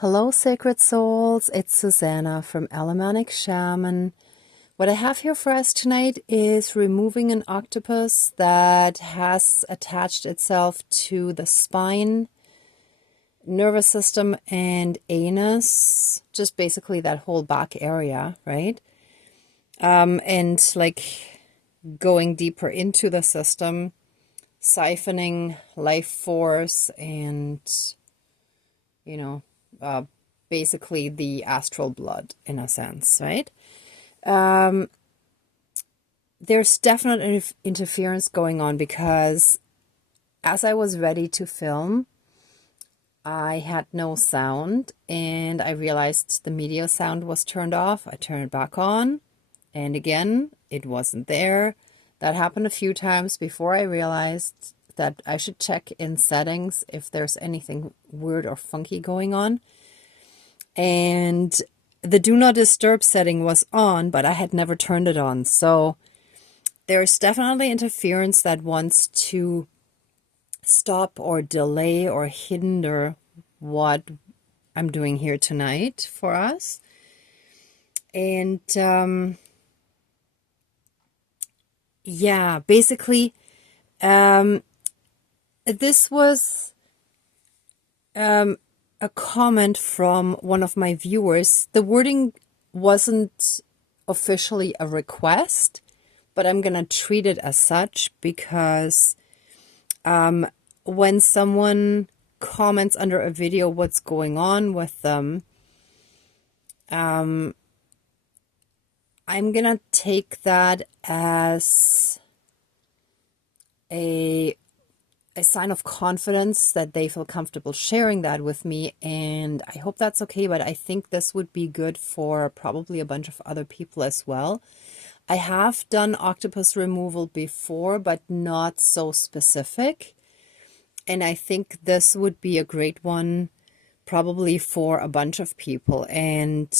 Hello, sacred souls. It's Susanna from Alamanic Shaman. What I have here for us tonight is removing an octopus that has attached itself to the spine, nervous system, and anus. Just basically that whole back area, right? And like going deeper into the system, siphoning life force and, you know, basically the astral blood in a sense, right? There's definite interference going on because as I was ready to film, I had no sound and I realized the media sound was turned off. I turned it back on and again, it wasn't there. That happened a few times before I realized that I should check in settings if there's anything weird or funky going on. And the do not disturb setting was on, but I had never turned it on. So there's definitely interference that wants to stop or delay or hinder what I'm doing here tonight for us. And yeah, basically, this was a comment from one of my viewers. The wording wasn't officially a request, but I'm going to treat it as such because when someone comments under a video what's going on with them, I'm going to take that as a sign of confidence that they feel comfortable sharing that with me, and I hope that's okay, but I think this would be good for probably a bunch of other people as well. I have done octopus removal before, but not so specific, and I think this would be a great one probably for a bunch of people. And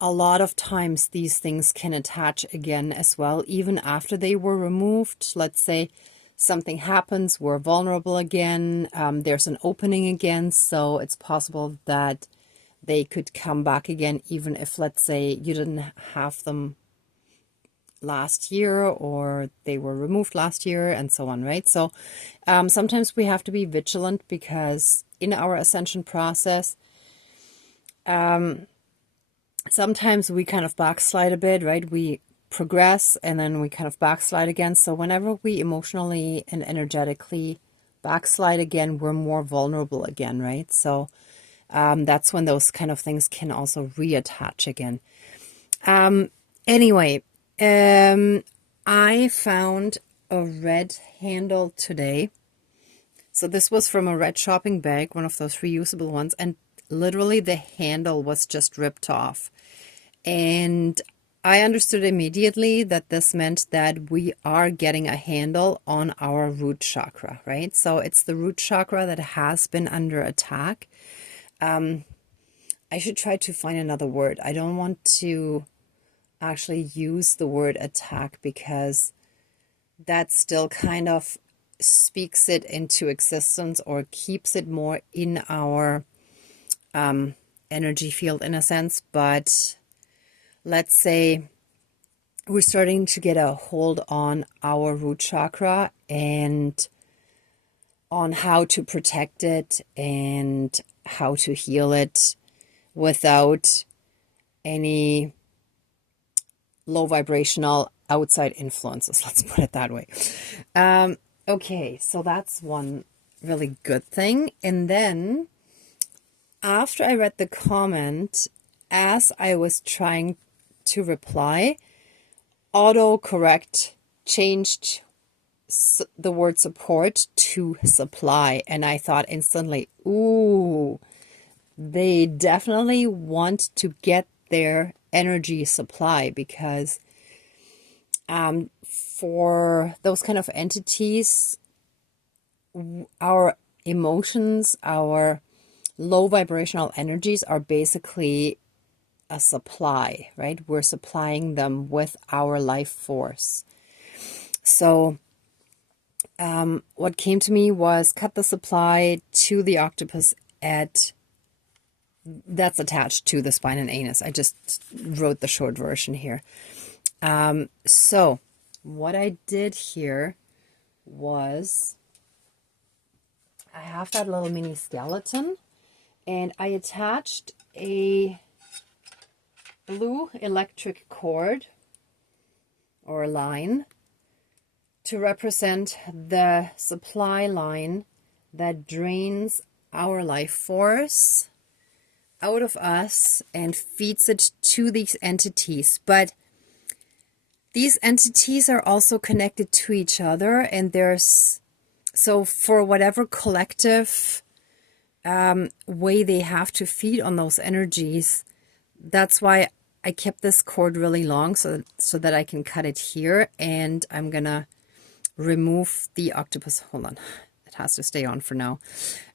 a lot of times these things can attach again as well, even after they were removed. Let's say something happens, we're vulnerable again, there's an opening again, so it's possible that they could come back again, even if, let's say, you didn't have them last year or they were removed last year and so on, right? So sometimes we have to be vigilant because in our ascension process, sometimes we kind of backslide a bit, right? We progress and then we kind of backslide again. So whenever we emotionally and energetically backslide again, we're more vulnerable again, right? So that's when those kind of things can also reattach again. Anyway, I found a red handle today. So this was from a red shopping bag, one of those reusable ones, and literally the handle was just ripped off. And I understood immediately that this meant that we are getting a handle on our root chakra, right? So it's the root chakra that has been under attack. I should try to find another word. I don't want to actually use the word attack because that still kind of speaks it into existence or keeps it more in our energy field in a sense. But let's say we're starting to get a hold on our root chakra and on how to protect it and how to heal it without any low vibrational outside influences. Let's put it that way. Okay, so that's one really good thing. And then after I read the comment, as I was trying to reply, autocorrect changed the word support to supply. And I thought instantly, ooh, they definitely want to get their energy supply because for those kind of entities, our emotions, our low vibrational energies are basically a supply, right? We're supplying them with our life force. So what came to me was cut the supply to the octopus that's attached to the spine and anus. I just wrote the short version here. So what I did here was I have that little mini skeleton, and I attached a blue electric cord or line to represent the supply line that drains our life force out of us and feeds it to these entities. But these entities are also connected to each other, and so for whatever collective way they have to feed on those energies, that's why I kept this cord really long so that I can cut it here. And I'm gonna remove the octopus. Hold on, it has to stay on for now.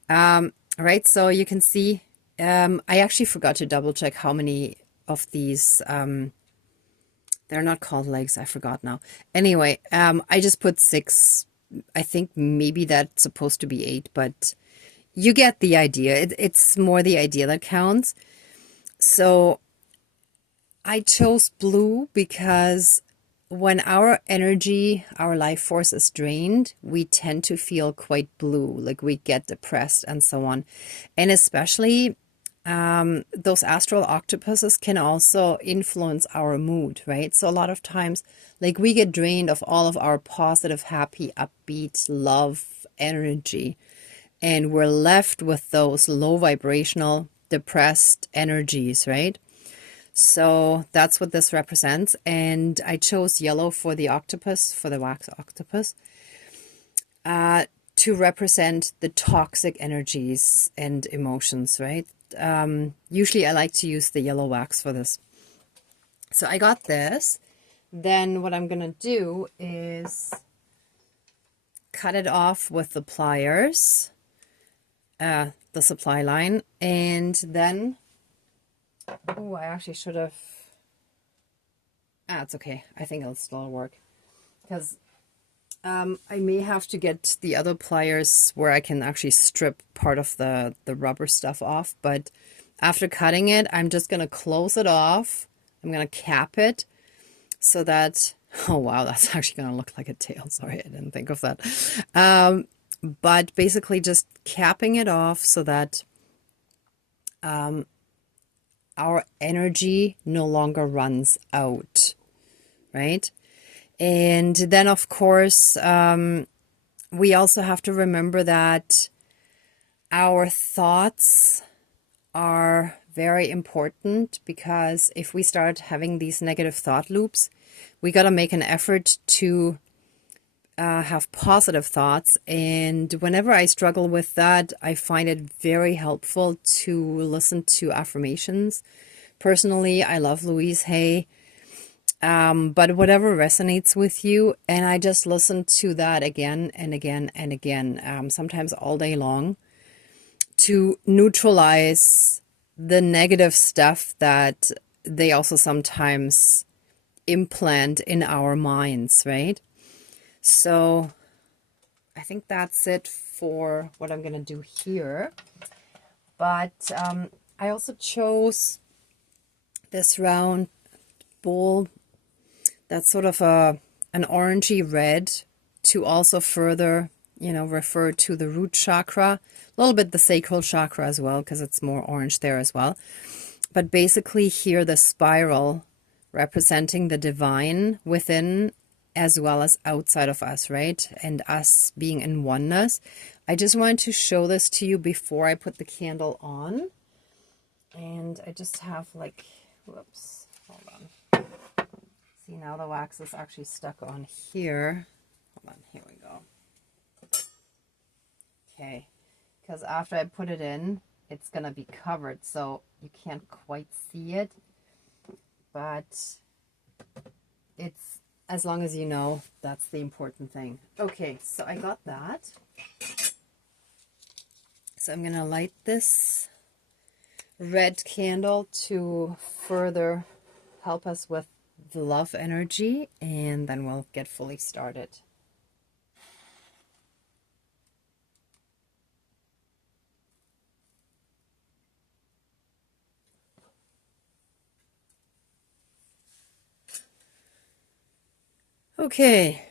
Right, so you can see I actually forgot to double check how many of these they're not called legs, I forgot now. Anyway, I just put 6. I think maybe that's supposed to be 8, but you get the idea. It's more the idea that counts. So I chose blue because when our energy, our life force is drained, we tend to feel quite blue, like we get depressed and so on. And especially those astral octopuses can also influence our mood, right? So a lot of times, like, we get drained of all of our positive, happy, upbeat, love energy, and we're left with those low vibrational, depressed energies, right? So that's what this represents. And I chose yellow for the octopus, for the wax octopus, to represent the toxic energies and emotions, right? Usually I like to use the yellow wax for this. So I got this. Then what I'm going to do is cut it off with the pliers, the supply line, and then, oh, I actually should have, it's okay. I think it'll still work, because I may have to get the other pliers where I can actually strip part of the rubber stuff off. But after cutting it, I'm just going to close it off. I'm going to cap it so that, oh wow, that's actually going to look like a tail. Sorry, I didn't think of that. But basically just capping it off so that our energy no longer runs out, right? And then, of course, we also have to remember that our thoughts are very important, because if we start having these negative thought loops, we got to make an effort to have positive thoughts. And whenever I struggle with that, I find it very helpful to listen to affirmations. Personally, I love Louise Hay. But whatever resonates with you, and I just listen to that again and again and again, sometimes all day long, to neutralize the negative stuff that they also sometimes implant in our minds, right? So I think that's it for what I'm going to do here. But I also chose this round bowl that's sort of an orangey red, to also further, refer to the root chakra, a little bit the sacral chakra as well, because it's more orange there as well. But basically here, the spiral representing the divine within as well as outside of us, right? And us being in oneness. I just wanted to show this to you before I put the candle on. And I just have whoops, hold on. See, now the wax is actually stuck on here. Hold on, here we go. Okay, because after I put it in, it's going to be covered, so you can't quite see it. But it's, as long as you know, that's the important thing. Okay, so I got that. So I'm going to light this red candle to further help us with the love energy, and then we'll get fully started. Okay,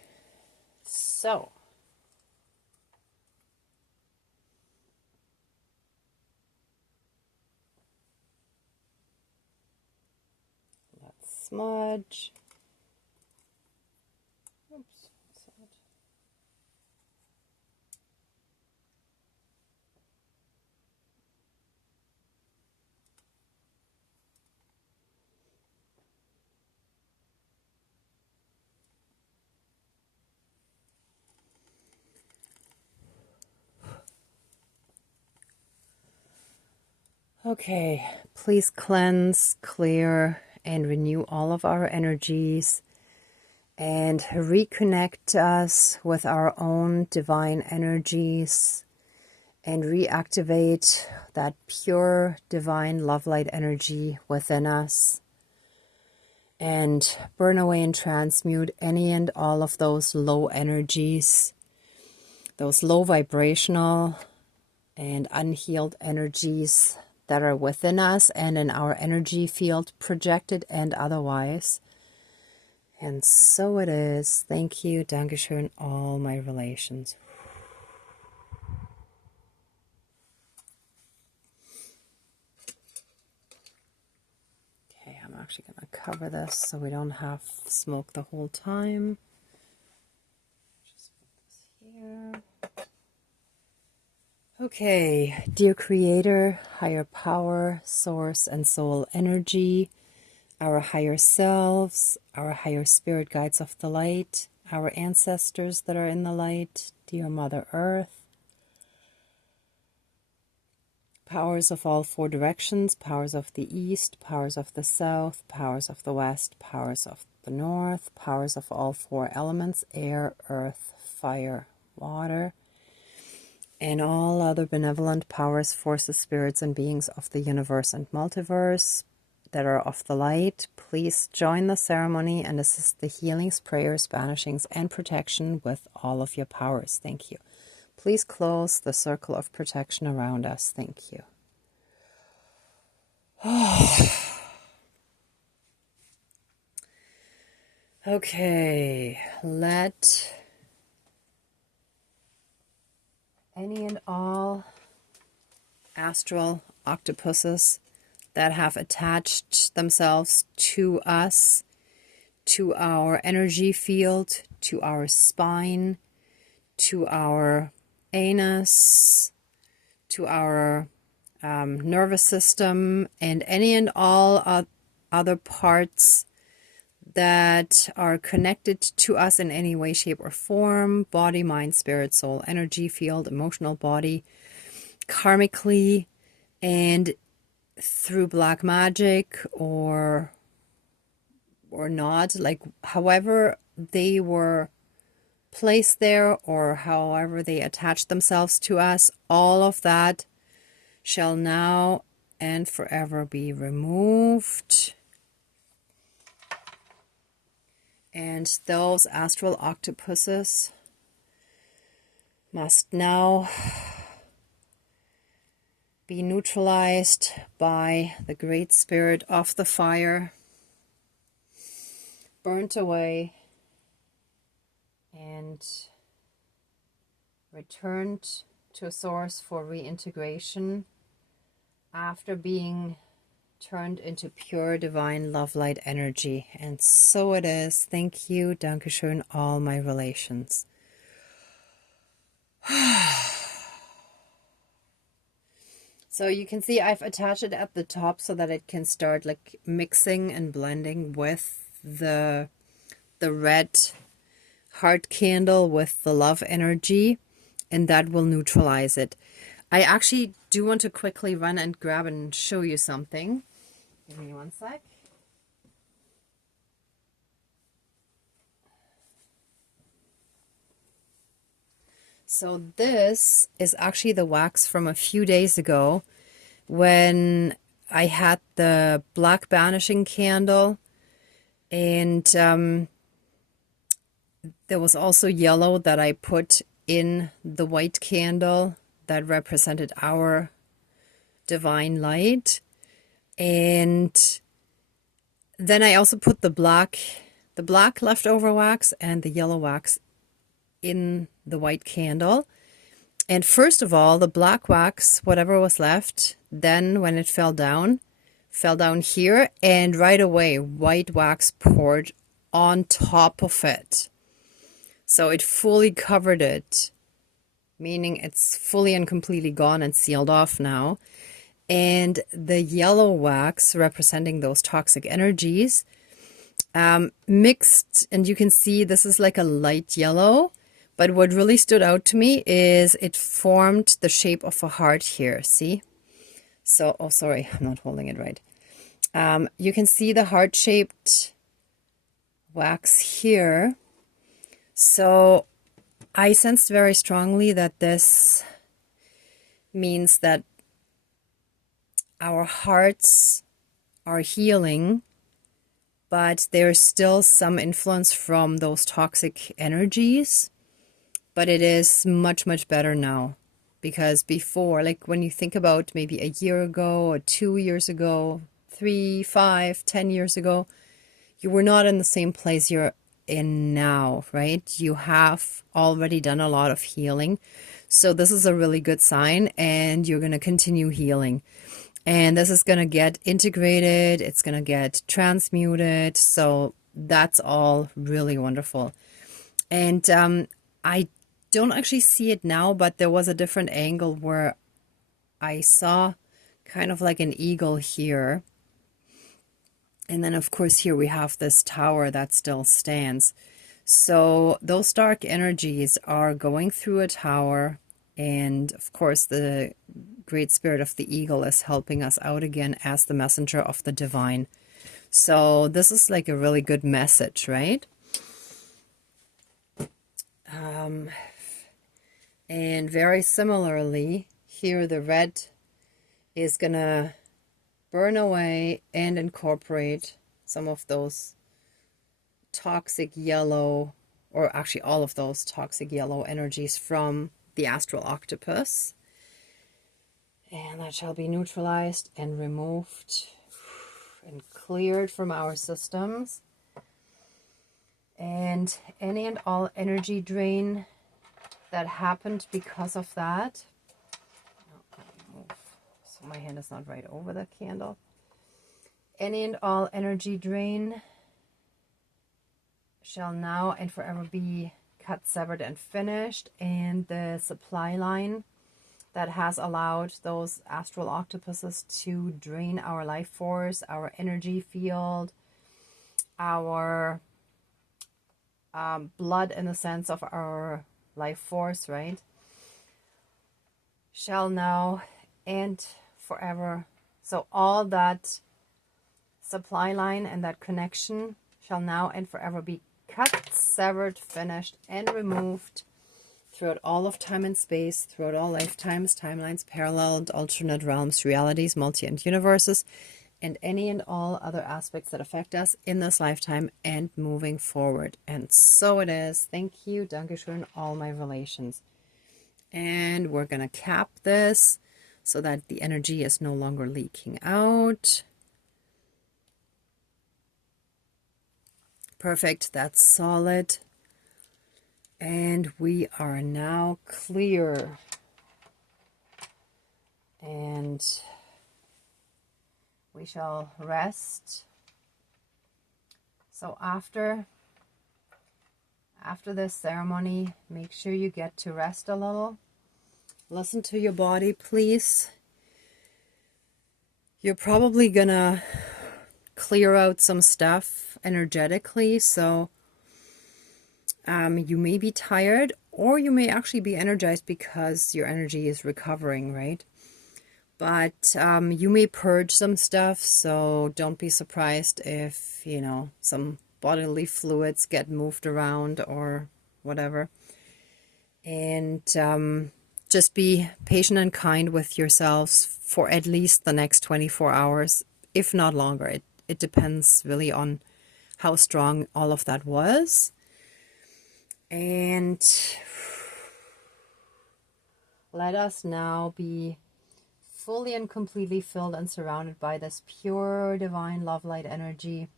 so let's smudge. Oops. Okay, please cleanse, clear, and renew all of our energies and reconnect us with our own divine energies and reactivate that pure divine love light energy within us and burn away and transmute any and all of those low energies, those low vibrational and unhealed energies that are within us and in our energy field, projected and otherwise. And so it is. Thank you, Dankeschön, all my relations. Okay, I'm actually going to cover this so we don't have smoke the whole time. Just put this here. Okay, dear Creator, higher power, source, and soul energy, our higher selves, our higher spirit guides of the light, our ancestors that are in the light, dear Mother Earth, powers of all four directions, powers of the east, powers of the south, powers of the west, powers of the north, powers of all four elements, air, earth, fire, water, and all other benevolent powers, forces, spirits, and beings of the universe and multiverse that are of the light, please join the ceremony and assist the healings, prayers, banishings, and protection with all of your powers. Thank you. Please close the circle of protection around us. Thank you. Okay, let any and all astral octopuses that have attached themselves to us, to our energy field, to our spine, to our anus, to our nervous system, and any and all other parts that are connected to us in any way, shape, or form, body, mind, spirit, soul, energy field, emotional body, karmically, and through black magic or not, like however they were placed there or however they attach themselves to us, all of that shall now and forever be removed. And those astral octopuses must now be neutralized by the Great Spirit of the fire, burnt away, and returned to source for reintegration after being turned into pure divine love light energy. And so it is. Thank you, Dankeschön, all my relations. So you can see I've attached it at the top so that it can start like mixing and blending with the red heart candle with the love energy, and that will neutralize it. I actually do want to quickly run and grab and show you something. Give me one sec. So this is actually the wax from a few days ago when I had the black banishing candle, and there was also yellow that I put in the white candle that represented our divine light. And then I also put the black the black leftover wax and the yellow wax in the white candle. And first of all, the black wax, whatever was left, then when it fell down here, and right away white wax poured on top of it. So it fully covered it, meaning it's fully and completely gone and sealed off now. And the yellow wax, representing those toxic energies, mixed, and you can see this is like a light yellow, but what really stood out to me is it formed the shape of a heart here, see? So, oh sorry, I'm not holding it right. You can see the heart-shaped wax here. So I sensed very strongly that this means that our hearts are healing, but there's still some influence from those toxic energies. But it is much, much better now. Because before, like when you think about maybe a year ago or 2 years ago, 3, 5, 10 years ago, you were not in the same place you're in now, right? You have already done a lot of healing. So this is a really good sign, and you're going to continue healing. And this is going to get integrated. It's going to get transmuted. So that's all really wonderful. And I don't actually see it now, but there was a different angle where I saw kind of like an eagle here. And then, of course, here we have this tower that still stands. So those dark energies are going through a tower. And, of course, the Great Spirit of the Eagle is helping us out again as the messenger of the divine. So this is like a really good message, right? And very similarly, here the red is going to burn away and incorporate some of those toxic yellow, or actually all of those toxic yellow energies from the astral octopus. And that shall be neutralized and removed and cleared from our systems. And any and all energy drain that happened because of that. Oh, let me move so my hand is not right over the candle. Any and all energy drain shall now and forever be cut, severed, and finished. And the supply line that has allowed those astral octopuses to drain our life force, our energy field, our blood in the sense of our life force, right, shall now and forever. So all that supply line and that connection shall now and forever be cut, severed, finished, and removed throughout all of time and space, throughout all lifetimes, timelines, paralleled, alternate realms, realities, multi-end universes, and any and all other aspects that affect us in this lifetime and moving forward. And so it is. Thank you, Dankeschön, all my relations. And we're going to cap this so that the energy is no longer leaking out. Perfect. That's solid. And we are now clear. And we shall rest. So after this ceremony, make sure you get to rest a little. Listen to your body, please. You're probably gonna clear out some stuff energetically, so you may be tired, or you may actually be energized because your energy is recovering, right? But you may purge some stuff, so don't be surprised if, you know, some bodily fluids get moved around or whatever. And just be patient and kind with yourselves for at least the next 24 hours, if not longer. It depends really on how strong all of that was. And let us now be fully and completely filled and surrounded by this pure divine love light energy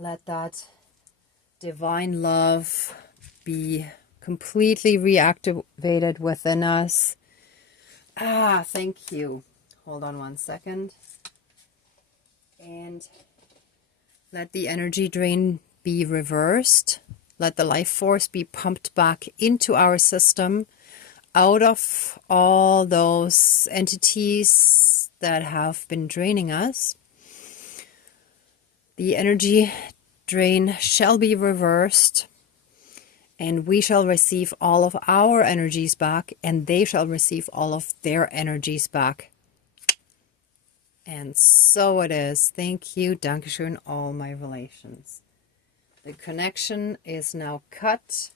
Let that divine love be completely reactivated within us. Thank you. Hold on one second. And let the energy drain be reversed. Let the life force be pumped back into our system, out of all those entities that have been draining us. The energy drain shall be reversed, and we shall receive all of our energies back, and they shall receive all of their energies back. And so it is. Thank you. Dankeschön, all my relations. The connection is now cut,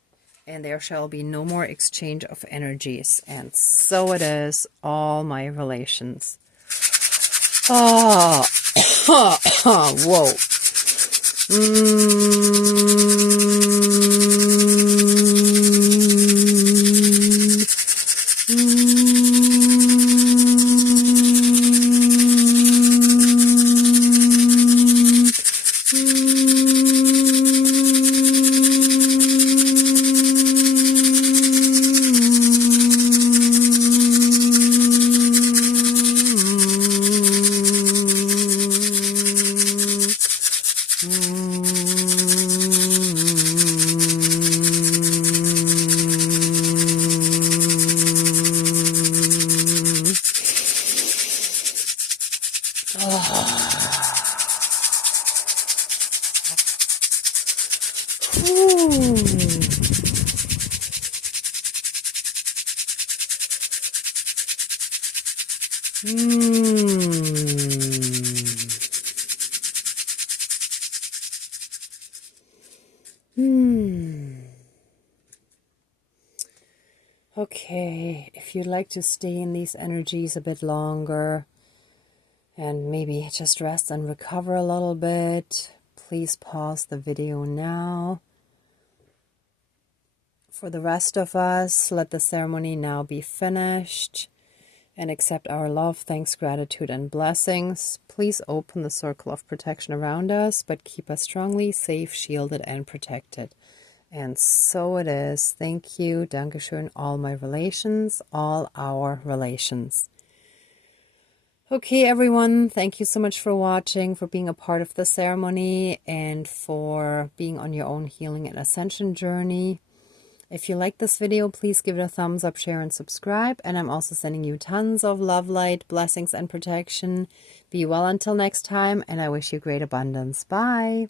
and there shall be no more exchange of energies. And so it is, all my relations. Oh, whoa. Okay, if you'd like to stay in these energies a bit longer and maybe just rest and recover a little bit, please pause the video now. For the rest of us, let the ceremony now be finished and accept our love, thanks, gratitude, and blessings. Please open the circle of protection around us, but keep us strongly safe, shielded, and protected. And so it is. Thank you. Dankeschön, all my relations, all our relations. Okay, everyone, thank you so much for watching, for being a part of the ceremony, and for being on your own healing and ascension journey. If you like this video, please give it a thumbs up, share, and subscribe. And I'm also sending you tons of love, light, blessings, and protection. Be well until next time, and I wish you great abundance. Bye.